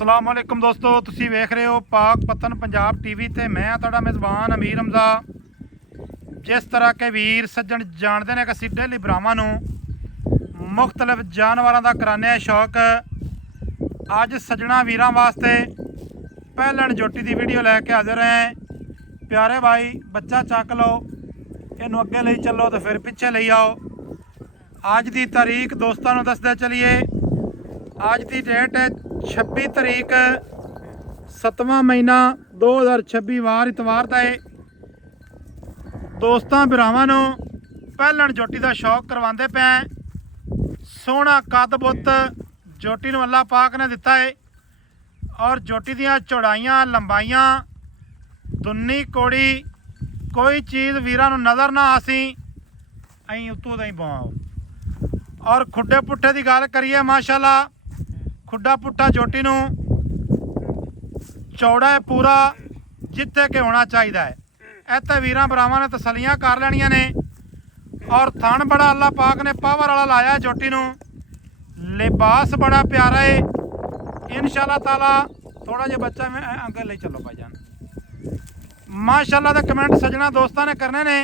अस्सलाम वालेकुम दोस्तों, तुसी वेख रहे हो पाक पतन पंजाब टीवी ते मैं तुहाडा मेज़बान अमीर हमजा। जिस तरह के वीर सज्जन जानते हैं कि असीं डेली भरावां नूं मुख्तलिफ जानवरों का कराने शौक, अज सज्जना वीरां वास्ते पहलन जोटी की वीडियो लैके हाजिर हैं। प्यारे भाई बच्चा चक लो, इनू अगे ले चलो तो फिर पिछे ले आओ। अज की तारीख दोस्तों नूं दसदे चलीए, अज की डेट है 26 तरीक 7वां महीना 2026 वार इतवार का है। दोस्तों भरावां नूं पहलन जोटी का शौक करवाते पे। सोहना कद बुत जोटी नूं अल्लाह पाक ने दिता है और जोटी दियां चौड़ाइयां लंबाइयां दुन्नी कोड़ी कोई चीज़ वीरां नूं नज़र ना आसी, अं उत्तों दा ही पाओ। और खुड्डे पुट्ठे की गल करिए, माशाअल्लाह खुड्डा पुट्ठा जोटी नूं चौड़ा है पूरा जिथे कि होना चाहिए है। इत्थे वीरां भरावां ने तसलियां कर लैणियां ने और थन बड़ा अल्लाह पाक ने पावर वाला लाया जोटी नूं। लिबास बड़ा प्यारा है इंशाअल्लाह ताला। थोड़ा जिहा बच्चा में अंकल ले चलो भाईजान। माशाअल्लाह दे कमेंट सजना दोस्तों ने करने ने।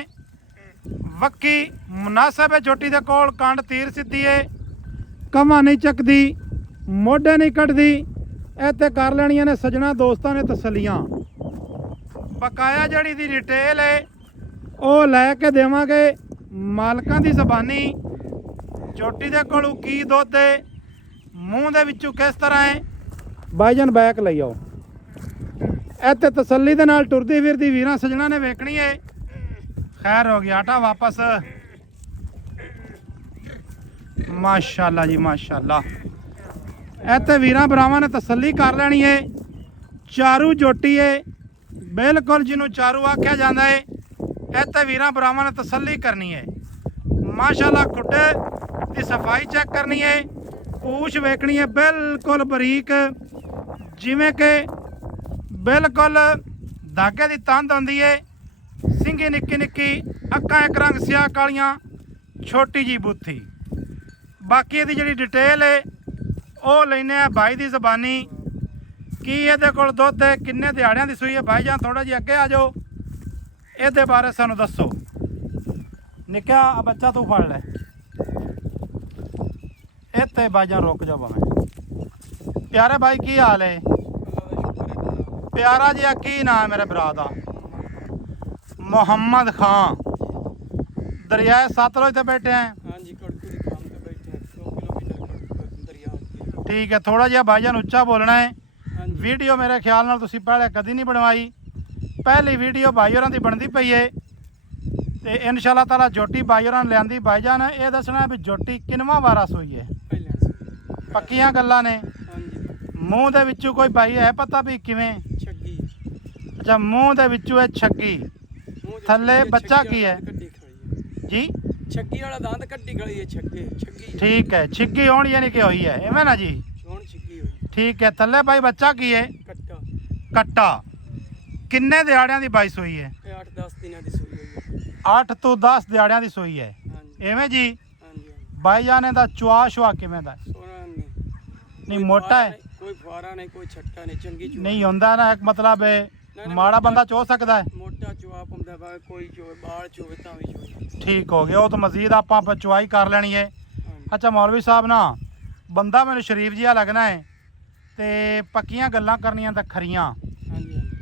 वक्की मुनासिब है जोटी दे कोल, कंड तीर सीधी है, कमा नहीं चकदी, मोढे नहीं कटदी। इत्थे कर लैणियां ने सजना दोस्तों ने तसलियां। बकाया जड़ी दी डिटेल है वो लैके देवांगे मालकां दी ज़बानी। जोटी दे कोलों की दुध है, मूँह दे विचों किस तरह है, भाईजान बैक लई आओ। इत्थे तसल्ली दे नाल टुरदी फिरदी वीरां सजना ने वेखनी है। खैर हो गया आटा वापस। माशाअल्लाह जी माशाअल्लाह। इत्थे वीरां भरावां ने तसल्ली कर लैनी है। चारू जोटी है बिल्कुल जिन्हों चारू आख्या जाता है। इत्थे वीरां भरावां ने तसल्ली करनी है। माशाअल्लाह खुड्डे की सफाई चेक करनी है। पूछ वेखनी है बिल्कुल बरीक, जिमें कि बिल्कुल धागे की तंद आती है। सिंगी निक्की निक्की, अक्कां एक रंग स्याह कालियां, छोटी जी बूथी। बाकी ये जी डिटेल है वो लेने भाई की ज़बानी। की ये दुध है, किन्ने दिहाड़ियां दी सूई है। भाईजान थोड़ा जी अगे आ जाओ, ये बारे सानू दसो। निक्का बच्चा तू फड़ ले इत्थे। भाईजान रुक जाओ भावें। प्यारे भाई की हाल है? प्यारा जी की नाम है मेरे भरा दा? मोहम्मद खान। दरियाए सतलुज ते बैठे हैं। ठीक है, थोड़ा जिहा भाईजान उच्चा बोलना है। वीडियो मेरे ख्याल नाल तुसीं पहले कदी नहीं बनवाई, पहली वीडियो भाई होरां दी बनदी पई है। ते इंशाअल्लाह ताला जोटी भाई होरां ने लिआंदी। भाईजान ये दसना है भी जोटी किनवां वारा सूई है? पक्कियां गल्लां ने। मूँह दे विचों कोई भाई है पता भी किवें? अच्छा, मूँह दे विचों है छग्गी, थल्ले बच्चा की है जी? छग्गी वाला दांत कट्टी खड़ी है। छग्गी ठीक है, छिग्गी होनी यानी कि हुई है, इवें ना जी? ठीक है, थल्ले भाई बच्चा की है? कट्टा। किन्ने दिहाड़ियां दी बाई सूई है? 8-10 दिनां दी सूई है। 8 तो 10 दिहाड़ियां दी सूई है, इवें जी? भाई जाने दा चुआ शुआ किवें दा? नहीं मोटा है? कोई फुआरा नहीं, कोई छट्टा नहीं, चंगी चुआ नहीं होंदा ना, एक मतलब है माड़ा बंदा चो सकदा है? मोटा चुआ पंदा भावे कोई चोवे, बाल चोवे तां भी चोवे। ठीक हो गया, वो तो मजीद आपां चुआई कर लेनी है। अच्छा मौलवी साहब ना, बंदा मैनूं शरीफ जिहा लगना है ते पक्कियां गल्लां करनियां तां खरियां।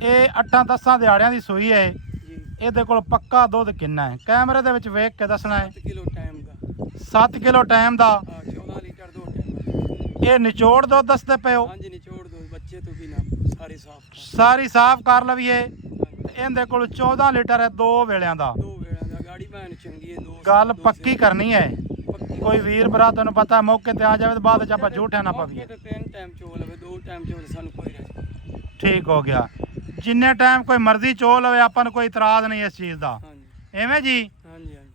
ये 8-10 दिहाड़ियां दी सूई है। ये कोल पक्का दुध किन्ना है? कैमरे दे विच वेख के दसना है। 7 किलो टाइम दा। 7 किलो टाइम दा। 14 लीटर दो टाइम। ये निचोड़ दुध दसदे पे हो? हां जी, निचोड़ दो बच्चे तो भी ना सारी साफ सारी साफ कर लवीए। इहदे कोल 14 लीटर है, 2 वेलियां दा। 2 वेला दा। गाड़ी भैन चंगी है। गल पक्की करनी है। कोई वीर भरा तेन पता है मौके ते आ जाए तो बाद च झूठे ना पवीए। 3 टाइम चो लवे, 2 टाइम चो सानू कोई रह। ठीक हो गया, जिन्ने टाइम कोई मर्जी चो लवे अपन कोई इतराज नहीं इस चीज़ का, इवें जी?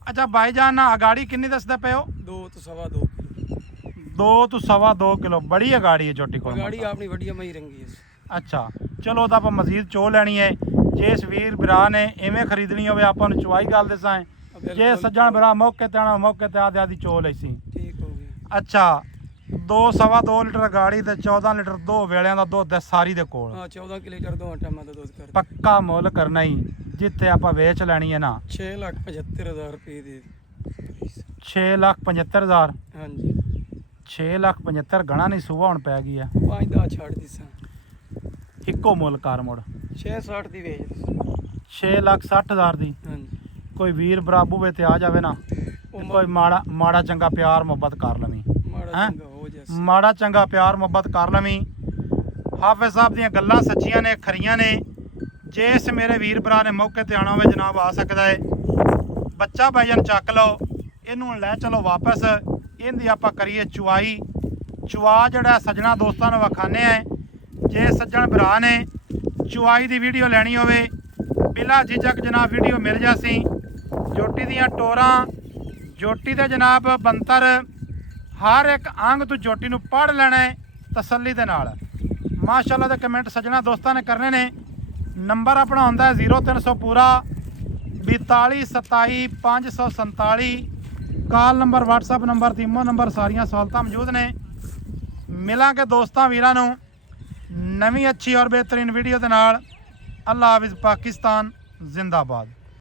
अच्छा भाईजान ना अगाड़ी किन्नी दसदे पे हो? 2 तो 2.25 किलो। 2 तो 2.25 किलो बड़ी अगाड़ी है जोटी को? गाड़ी अपनी बढ़िया मई रंगी है। अच्छा चलो तो आप मजीद चो लैनी है। जिस वीर भरा ने इवें खरीदनी हो अपन चुआई गल दसा है। जे सज्जन भरा मौके ते आना मौके ते आदि आदि चो लैसी। ठीक हो गया। अच्छा 2 ਸਵਾ 2 ਲੀਟਰ ਗਾੜੀ ਤੇ 14 ਲੀਟਰ ਦੋ ਵੇਲਿਆਂ ਦਾ ਦੁੱਧ ਹੈ ਸਾਰੀ ਦੇ ਕੋਲ। ਹਾਂ 14 ਲੀਟਰ ਦੋ ਟਾਈਮਾਂ ਦਾ ਦੁੱਧ ਕਰ ਪੱਕਾ ਮੁੱਲ ਕਰਨਾ ਹੀ ਜਿੱਥੇ ਆਪਾਂ ਵੇਚ ਲੈਣੀ ਹੈ ਨਾ। 6,75,000 ਰੁਪਏ ਦੀ 6,75,000। ਹਾਂਜੀ 6,75,000 ਗਣਾ ਨਹੀਂ ਸੂਆ ਹੁਣ ਪੈ ਗਈ ਆ। 5 ਦਾ ਛੱਡ ਦਿਸਾਂ ਇੱਕੋ ਮੁੱਲ ਕਰ ਮੁੜ 660 ਦੀ ਵੇਚ ਦਿਸਾਂ 6,60,000 ਦੀ। ਹਾਂਜੀ ਕੋਈ ਵੀਰ ਬਰਾਬੂ ਵੇ ਤੇ ਆ ਜਾਵੇ ਨਾ ਤੇ ਕੋਈ ਮਾੜਾ ਚੰਗਾ ਪਿਆਰ ਮੁਹੱਬਤ ਕਰ ਲਵੀਂ। ਮਾੜਾ ਹੈਂ? ਚੰਗਾ ਹੋ ਜਾ ਮਾੜਾ ਚੰਗਾ ਪਿਆਰ ਮੁਹੱਬਤ ਕਰ ਲਵੀਂ। ਹਾਫਿਜ਼ ਸਾਹਿਬ ਦੀਆਂ ਗੱਲਾਂ ਸੱਚੀਆਂ ਨੇ, ਖਰੀਆਂ ਨੇ। ਜੇ ਇਸ ਮੇਰੇ ਵੀਰ ਭਰਾ ਨੇ ਮੌਕੇ ਤੇ ਆਉਣਾ ਹੋਵੇ ਜਨਾਬ ਆ ਸਕਦਾ ਹੈ। ਬੱਚਾ ਭਾਈਜਾਨ ਚੱਕ ਲਓ, ਇਹਨੂੰ ਹੁਣ ਲੈ ਚਲੋ ਵਾਪਸ। ਇਹਦੀ ਆਪਾਂ ਕਰੀਏ ਚੁਆਈ। ਚੁਆ ਜਿਹੜਾ ਸੱਜਣਾ ਦੋਸਤਾਂ ਨੂੰ ਵਿਖਾਣੇ ਆ। ਜੇ ਸੱਜਣ ਭਰਾ ਨੇ ਚੁਆਈ ਦੀ ਵੀਡੀਓ ਲੈਣੀ ਹੋਵੇ ਬਿਲਾ ਝਿਜਕ ਜਨਾਬ ਵੀਡੀਓ ਮਿਲ ਜਾਸੀ। ਜੋਟੀ ਦੀਆਂ ਟੋਰਾਂ, ਜੋਟੀ ਦੇ ਜਨਾਬ ਬੰਤਰ, ਹਰ ਇੱਕ ਅੰਗ ਤੋਂ ਜੋਟੀ ਨੂੰ ਪੜ੍ਹ ਲੈਣਾ ਹੈ ਤਸੱਲੀ ਦੇ ਨਾਲ। ਮਾਸ਼ਾਅੱਲਾ ਦੇ ਕਮੈਂਟ ਸੱਜਣਾ ਦੋਸਤਾਂ ਨੇ ਕਰਨੇ ਨੇ। ਨੰਬਰ ਆਪਣਾ ਹੁੰਦਾ ਹੈ 0300 ਪੂਰਾ 42 27 547। Call number, WhatsApp number, ਤੀਮੋ number, ਸਾਰੀਆਂ ਸਹੂਲਤਾਂ ਮੌਜੂਦ ਨੇ। ਮਿਲਾਂਗੇ ਦੋਸਤਾਂ ਵੀਰਾਂ ਨੂੰ ਨਵੀਂ ਅੱਛੀ ਔਰ ਬਿਹਤਰੀਨ ਵੀਡੀਓ ਦੇ ਨਾਲ। ਅੱਲਾ ਹਾਫਿਜ਼। ਪਾਕਿਸਤਾਨ ਜ਼ਿੰਦਾਬਾਦ।